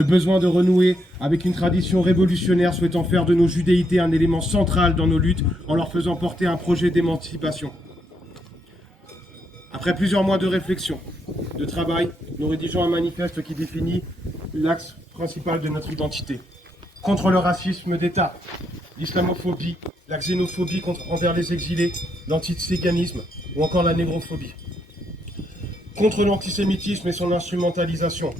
Le besoin de renouer avec une tradition révolutionnaire souhaitant faire de nos judéités un élément central dans nos luttes en leur faisant porter un projet d'émancipation. Après plusieurs mois de réflexion, de travail, nous rédigeons un manifeste qui définit l'axe principal de notre identité. Contre le racisme d'État, l'islamophobie, la xénophobie envers les exilés, l'antiséganisme ou encore la négrophobie. Contre l'antisémitisme et son instrumentalisation.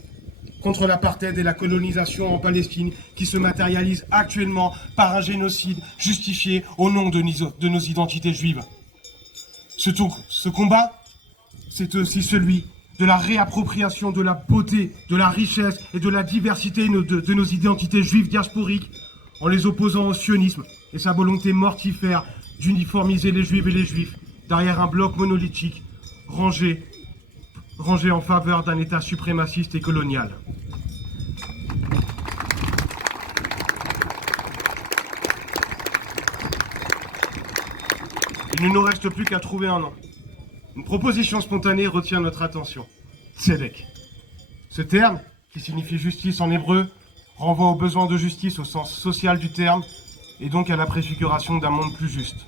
Contre l'apartheid et la colonisation en Palestine qui se matérialise actuellement par un génocide justifié au nom de nos identités juives. Ce combat, c'est aussi celui de la réappropriation de la beauté, de la richesse et de la diversité de nos identités juives diasporiques en les opposant au sionisme et sa volonté mortifère d'uniformiser les juifs et les juifs derrière un bloc monolithique rangé en faveur d'un État suprémaciste et colonial. Il ne nous reste plus qu'à trouver un nom. Une proposition spontanée retient notre attention. Tzedek. Ce terme, qui signifie justice en hébreu, renvoie au besoin de justice au sens social du terme et donc à la préfiguration d'un monde plus juste.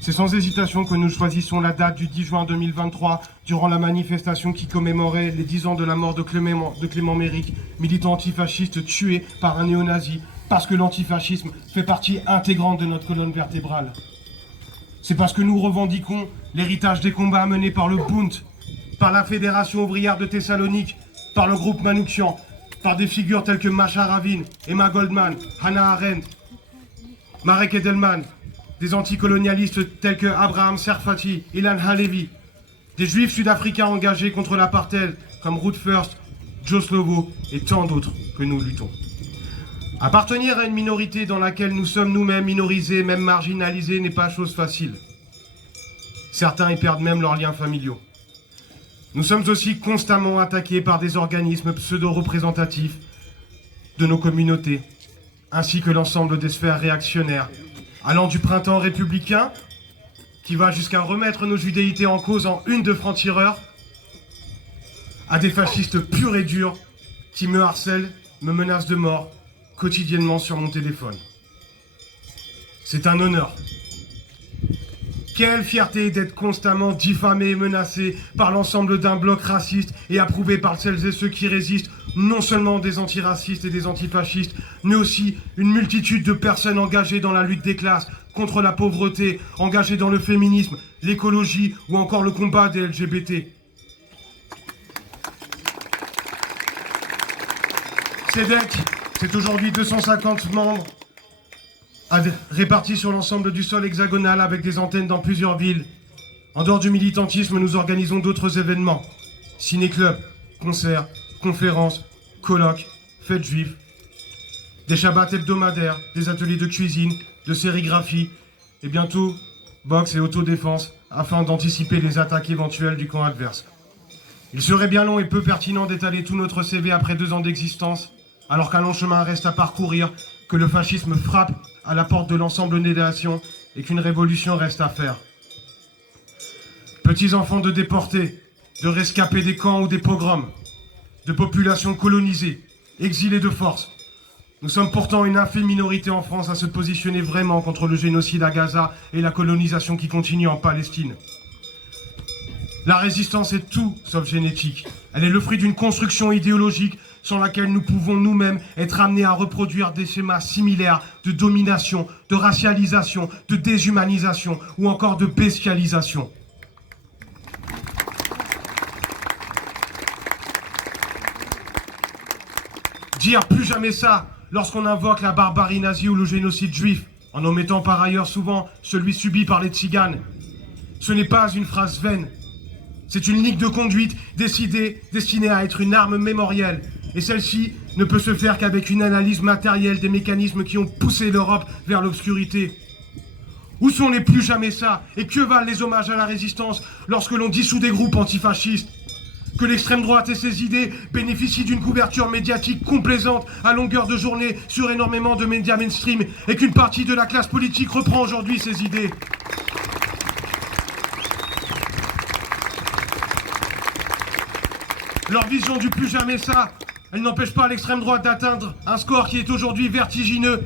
C'est sans hésitation que nous choisissons la date du 10 juin 2023 durant la manifestation qui commémorait les 10 ans de la mort de Clément Méric, militant antifasciste tué par un néo-nazi, parce que l'antifascisme fait partie intégrante de notre colonne vertébrale. C'est parce que nous revendiquons l'héritage des combats menés par le Bund, par la Fédération ouvrière de Thessalonique, par le groupe Manouchian, par des figures telles que Masha Ravin, Emma Goldman, Hannah Arendt, Marek Edelman, des anticolonialistes tels que Abraham Serfati, Ilan Halevi, des juifs sud-africains engagés contre l'apartheid comme Ruth First, Joe Slovo et tant d'autres que nous luttons. Appartenir à une minorité dans laquelle nous sommes nous-mêmes minorisés, même marginalisés, n'est pas chose facile. Certains y perdent même leurs liens familiaux. Nous sommes aussi constamment attaqués par des organismes pseudo-représentatifs de nos communautés, ainsi que l'ensemble des sphères réactionnaires, allant du printemps républicain, qui va jusqu'à remettre nos judéités en cause en une de francs-tireurs, à des fascistes purs et durs qui me harcèlent, me menacent de mort quotidiennement sur mon téléphone. C'est un honneur. Quelle fierté d'être constamment diffamé et menacé par l'ensemble d'un bloc raciste et approuvé par celles et ceux qui résistent, non seulement des antiracistes et des antifascistes, mais aussi une multitude de personnes engagées dans la lutte des classes, contre la pauvreté, engagées dans le féminisme, l'écologie ou encore le combat des LGBT. Tzedek, c'est aujourd'hui 250 membres répartis sur l'ensemble du sol hexagonal avec des antennes dans plusieurs villes. En dehors du militantisme, nous organisons d'autres événements. Ciné-clubs, concerts, conférences, colloques, fêtes juives, des shabbats hebdomadaires, des ateliers de cuisine, de sérigraphie et bientôt boxe et autodéfense afin d'anticiper les attaques éventuelles du camp adverse. Il serait bien long et peu pertinent d'étaler tout notre CV après 2 ans d'existence, alors qu'un long chemin reste à parcourir, que le fascisme frappe à la porte de l'ensemble des nations et qu'une révolution reste à faire. Petits enfants de déportés, de rescapés des camps ou des pogroms, de populations colonisées, exilées de force. Nous sommes pourtant une infime minorité en France à se positionner vraiment contre le génocide à Gaza et la colonisation qui continue en Palestine. La résistance est tout sauf génétique. Elle est le fruit d'une construction idéologique sans laquelle nous pouvons nous-mêmes être amenés à reproduire des schémas similaires de domination, de racialisation, de déshumanisation ou encore de bestialisation. Dire plus jamais ça lorsqu'on invoque la barbarie nazie ou le génocide juif, en omettant par ailleurs souvent celui subi par les tziganes, ce n'est pas une phrase vaine. C'est une ligne de conduite destinée à être une arme mémorielle. Et celle-ci ne peut se faire qu'avec une analyse matérielle des mécanismes qui ont poussé l'Europe vers l'obscurité. Où sont les plus jamais ça? Et que valent les hommages à la résistance lorsque l'on dissout des groupes antifascistes? Que l'extrême droite et ses idées bénéficient d'une couverture médiatique complaisante à longueur de journée sur énormément de médias mainstream et qu'une partie de la classe politique reprend aujourd'hui ces idées. Leur vision du plus jamais ça Elle n'empêche pas l'extrême droite d'atteindre un score qui est aujourd'hui vertigineux.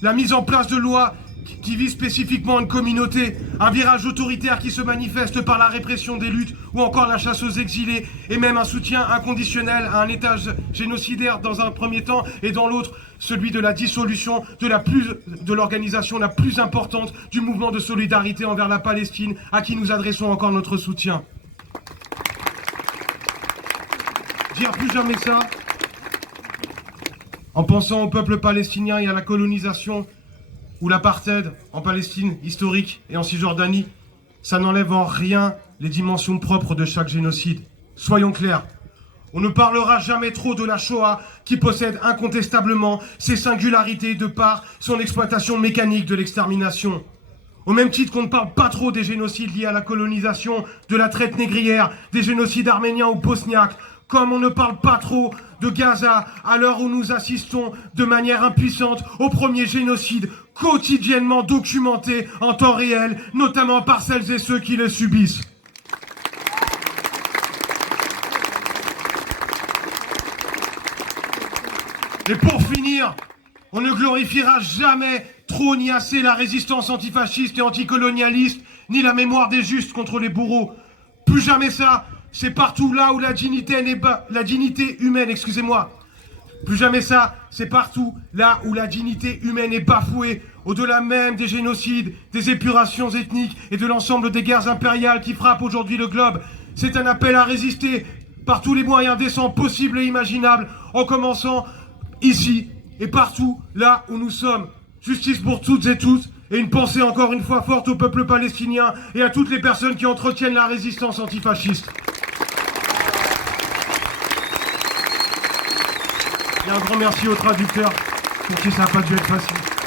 La mise en place de lois qui visent spécifiquement une communauté, un virage autoritaire qui se manifeste par la répression des luttes ou encore la chasse aux exilés et même un soutien inconditionnel à un État génocidaire dans un premier temps et dans l'autre celui de la dissolution de l'organisation la plus importante du mouvement de solidarité envers la Palestine à qui nous adressons encore notre soutien. Dire plus jamais ça, en pensant au peuple palestinien et à la colonisation ou l'apartheid en Palestine historique et en Cisjordanie, ça n'enlève en rien les dimensions propres de chaque génocide. Soyons clairs, on ne parlera jamais trop de la Shoah qui possède incontestablement ses singularités de par son exploitation mécanique de l'extermination. Au même titre qu'on ne parle pas trop des génocides liés à la colonisation, de la traite négrière, des génocides arméniens ou bosniaques, comme on ne parle pas trop de Gaza à l'heure où nous assistons de manière impuissante au premier génocide quotidiennement documenté en temps réel, notamment par celles et ceux qui le subissent. Et pour finir, on ne glorifiera jamais trop ni assez la résistance antifasciste et anticolonialiste, ni la mémoire des justes contre les bourreaux. Plus jamais ça. C'est partout là où la dignité humaine, Plus jamais ça, c'est partout là où la dignité humaine est bafouée, au-delà même des génocides, des épurations ethniques et de l'ensemble des guerres impériales qui frappent aujourd'hui le globe. C'est un appel à résister par tous les moyens décents possibles et imaginables, en commençant ici et partout là où nous sommes. Justice pour toutes et tous, et une pensée encore une fois forte au peuple palestinien et à toutes les personnes qui entretiennent la résistance antifasciste. Et un grand merci aux traducteurs, pour qui ça n'a pas dû être facile.